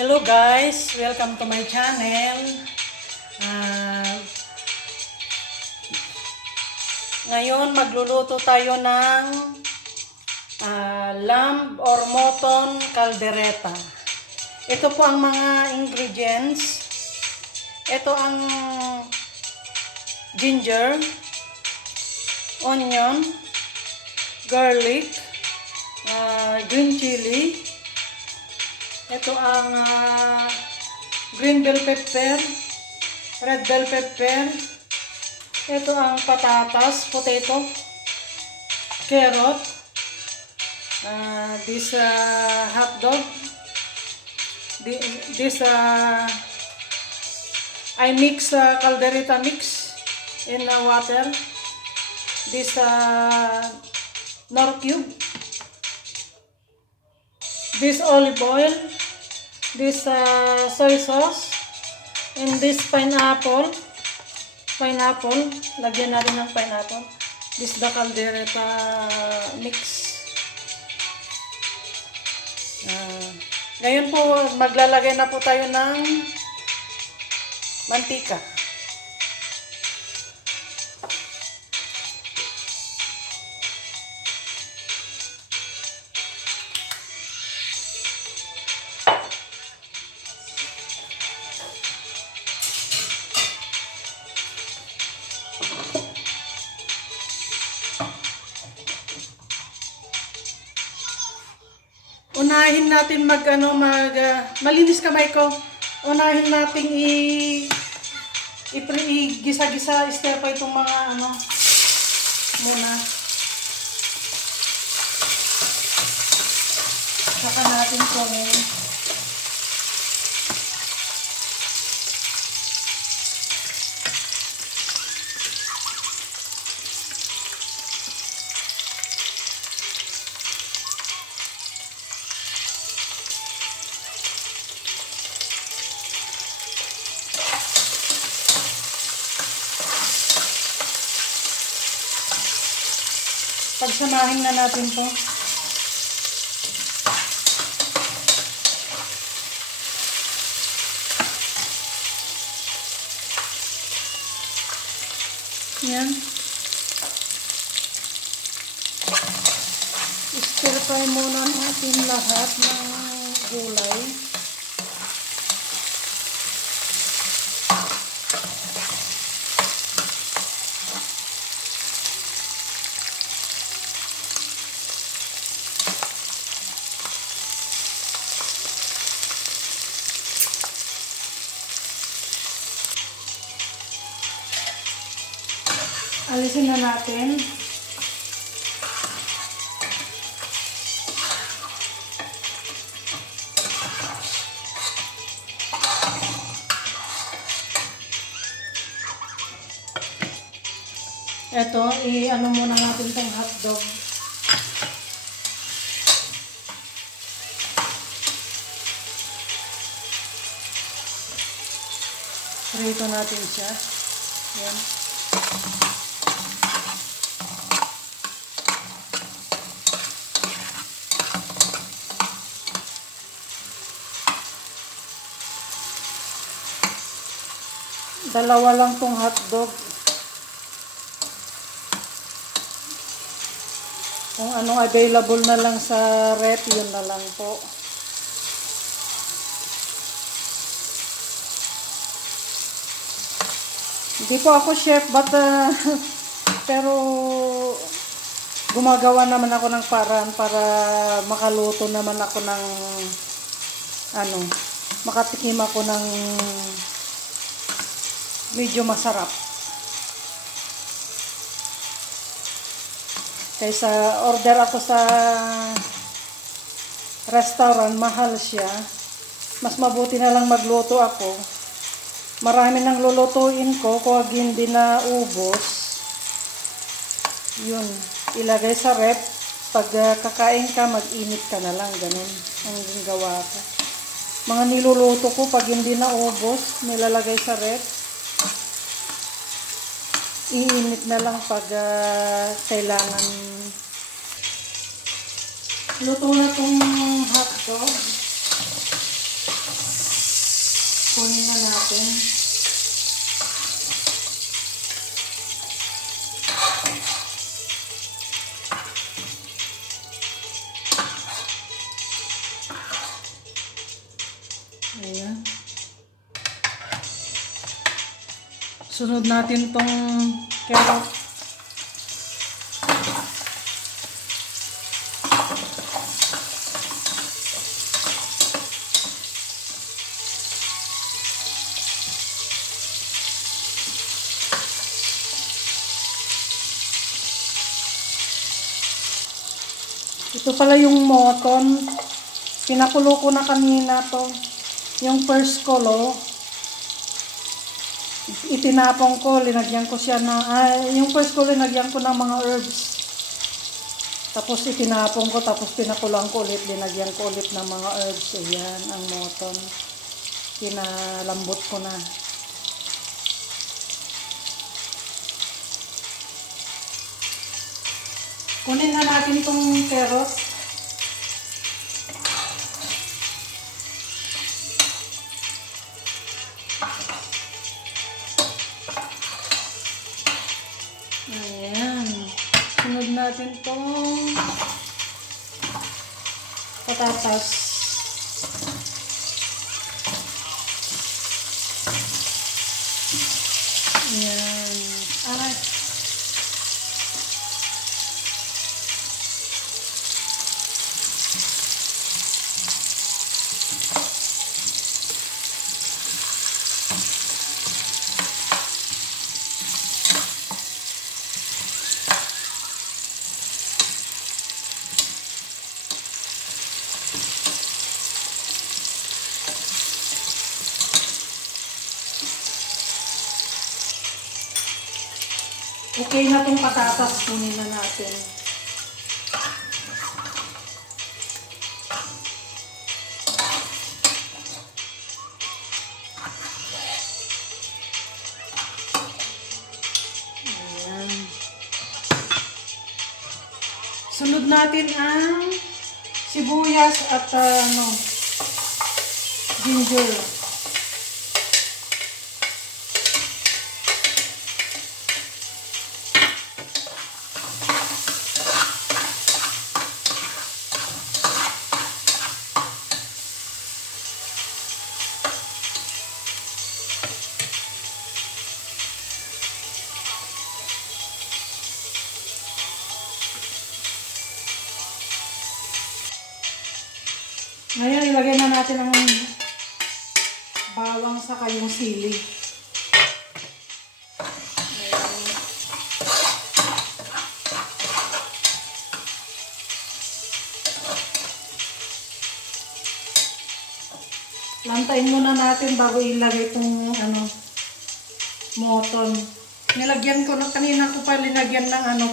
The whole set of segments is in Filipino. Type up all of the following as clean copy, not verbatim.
Hello guys, welcome to my channel. Ah, Ngayon magluluto tayo ng lamb or mutton caldereta. Ito po ang mga ingredients. Ito ang ginger, onion, garlic, green chili. Ito ang green bell pepper, red bell pepper. Ito ang patatas, potato, carrot. This hot dog. This I mix caldereta mix in water. This nor cube. This olive oil. This soy sauce. And this pineapple. Lagyan natin ng pineapple. This the caldereta mix. Ngayon po, maglalagay na po tayo ng mantika. Unahin natin malinis kamay ko. Unahin natin gisa-gisa, stir pa itong mga muna. Saka natin kunin. Pagsamahin na natin to. Yan. Stir fry muna natin lahat ng gulay. Alisin na natin. Ito, i-ano muna natin itong hotdog. Prito natin siya. Yan. Dalawa lang tong hotdog. Kung anong available na lang sa rep, yun na lang po. Hindi po ako chef, but pero gumagawa naman ako ng paraan para makaluto naman ako ng makatikim ako ng medyo masarap. Kaysa order ako sa restaurant, mahal siya. Mas mabuti na lang magluto ako. Marami nang lulutuin ko, kung hindi na ubos. Yun, ilagay sa rep. Pag kakain ka, mag-init ka na lang. Ganun ang gawa ko. Mga niluluto ko, pag hindi na ubos, nilalagay sa rep. Iinit na lang pag kailangan. Luto na itong hotdog. Kunin na natin. Ayan. Sunod natin tong carrot. Ito pala yung moton. Pinakulo ko na kanina to. Yung first kulo, itinapon ko, linagyan ko siya ng, yung first kulo, linagyan ko ng mga herbs. Tapos itinapon ko, tapos pinakulang ko ulit, linagyan ko ulit ng mga herbs. Ayan, ang moton. Pinalambot ko na. Kunin na natin itong carrot. Ayan. Sunod natin itong patatas. Ayan. Okay na itong patatas, kunin na natin. Ayan. Sunod natin ang sibuyas at ginger. Ngayon, ilagay na natin ang bawang sa yung sili. Lantayin muna natin bago ilagay itong moton. Nilagyan ko na, kanina ko pa linagyan ng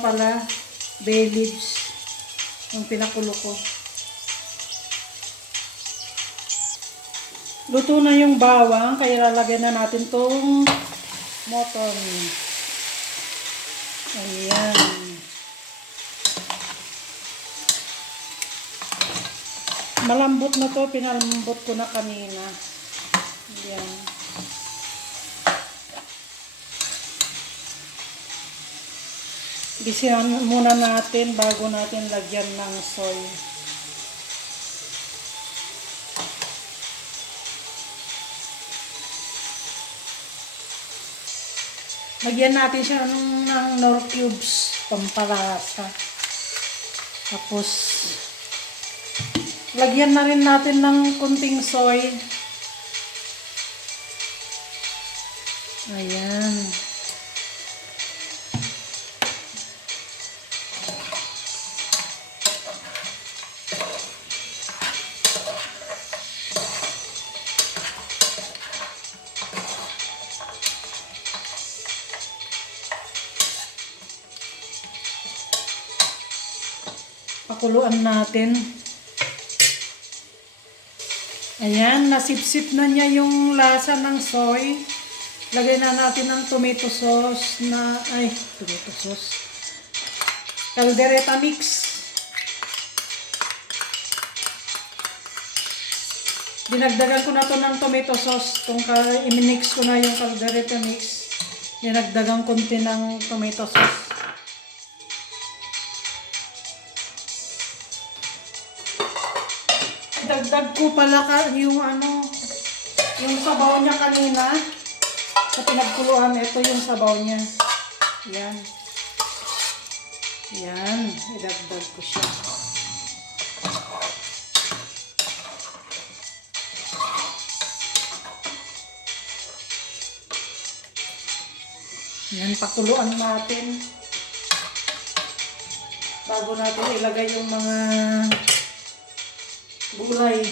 bay leaves. Yung pinakulo ko. Luto na yung bawang, kaya lalagyan na natin tong moton. Ayan. Malambot na to, pinalambot ko na kanina. Ayan. Bisihan muna natin bago natin lagyan ng soy. Lagyan natin siya ng nor cubes, pampalasa. Tapos, lagyan na rin natin ng kunting soy. Ayan. Pakuluan natin. Ayan, nasipsip na niya yung lasa ng soy. Lagay na natin ng tomato sauce caldereta mix. Dinagdagan ko na to ng tomato sauce. Kung i-mix ko na yung caldereta mix, dinagdagan konti ng tomato sauce. Dagdag ko pala yung yung sabaw niya kanina. Sa pinagkuluan, ito yung sabaw niya. Yan. Yan, idagdag ko siya. Yan, pakuluan natin. Bago natin ilagay yung mga gulay.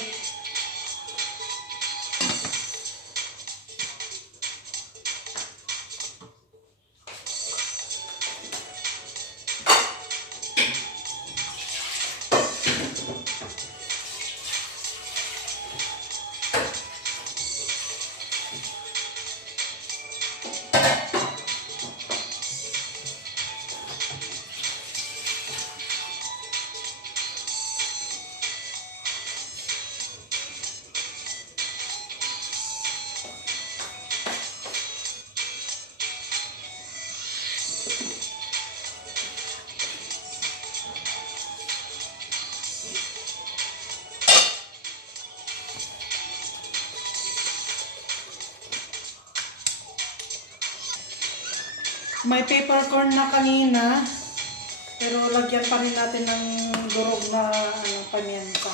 May peppercorn na kanina, pero lagyan pa rin natin ng durog na pamienta.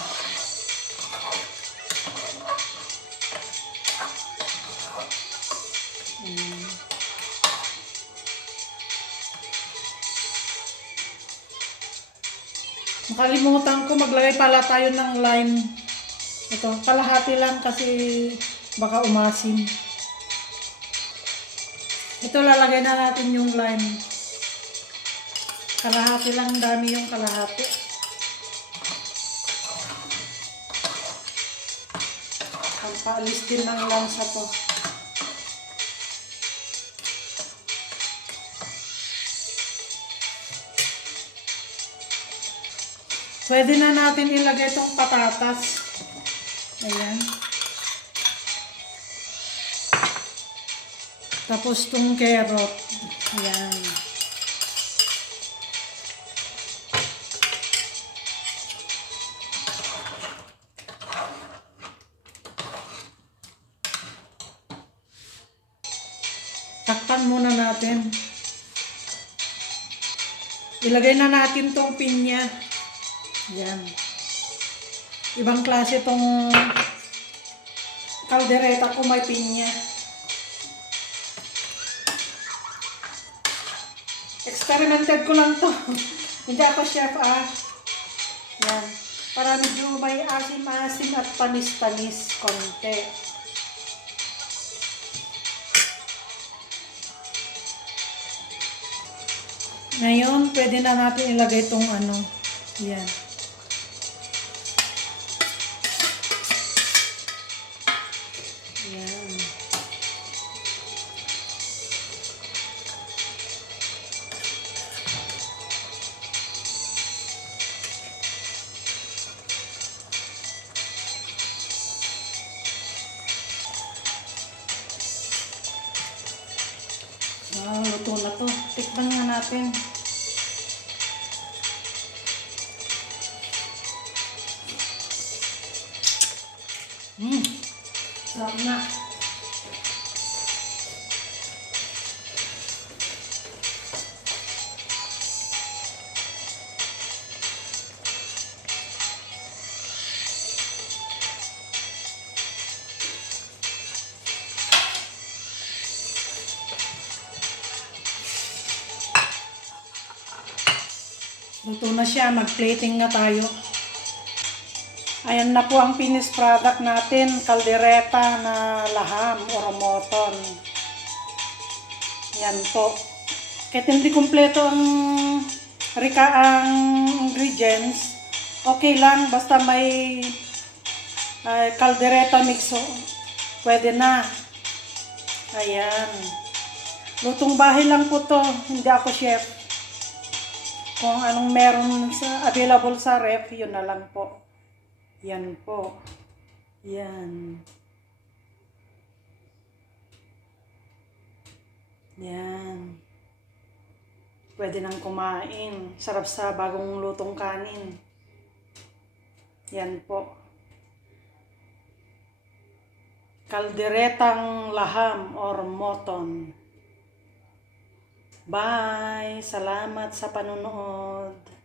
Nakalimutan ko, maglagay pala tayo ng lime. Ito, kalahati lang kasi baka umasim. Ito, lalagay na natin yung lime. Kalahati lang, dami yung kalahati. Pampaalis din ng lansa to. Pwede na natin ilagay itong patatas. Ayan. Tapos itong carrot. Ayan. Takpan muna natin. Ilagay na natin itong pinya. Ayan. Ibang klase itong caldereta ko, may pinya. Experimented ko lang to. Hindi ako chef Yan. Para medyo may asim-asim at panis-panis konti. Ngayon, pwede na natin ilagay itong yan. Yan. Wow, luto na to. Tikman nga natin. Sarap na. Luto na siya. Mag-plating na tayo. Ayan na po ang finished product natin, caldereta na laham or moton. Yan po. Kahit hindi kumpleto ang ingredients, okay lang basta may caldereta mix, pwede na. Ayan. Lutong bahay lang po to, hindi ako chef. Kung anong meron available sa ref, yun na lang po. Yan po. Yan. Yan. Pwede nang kumain. Sarap sa bagong lutong kanin. Yan po. Kalderetang laham or moton. Bye! Salamat sa panunood.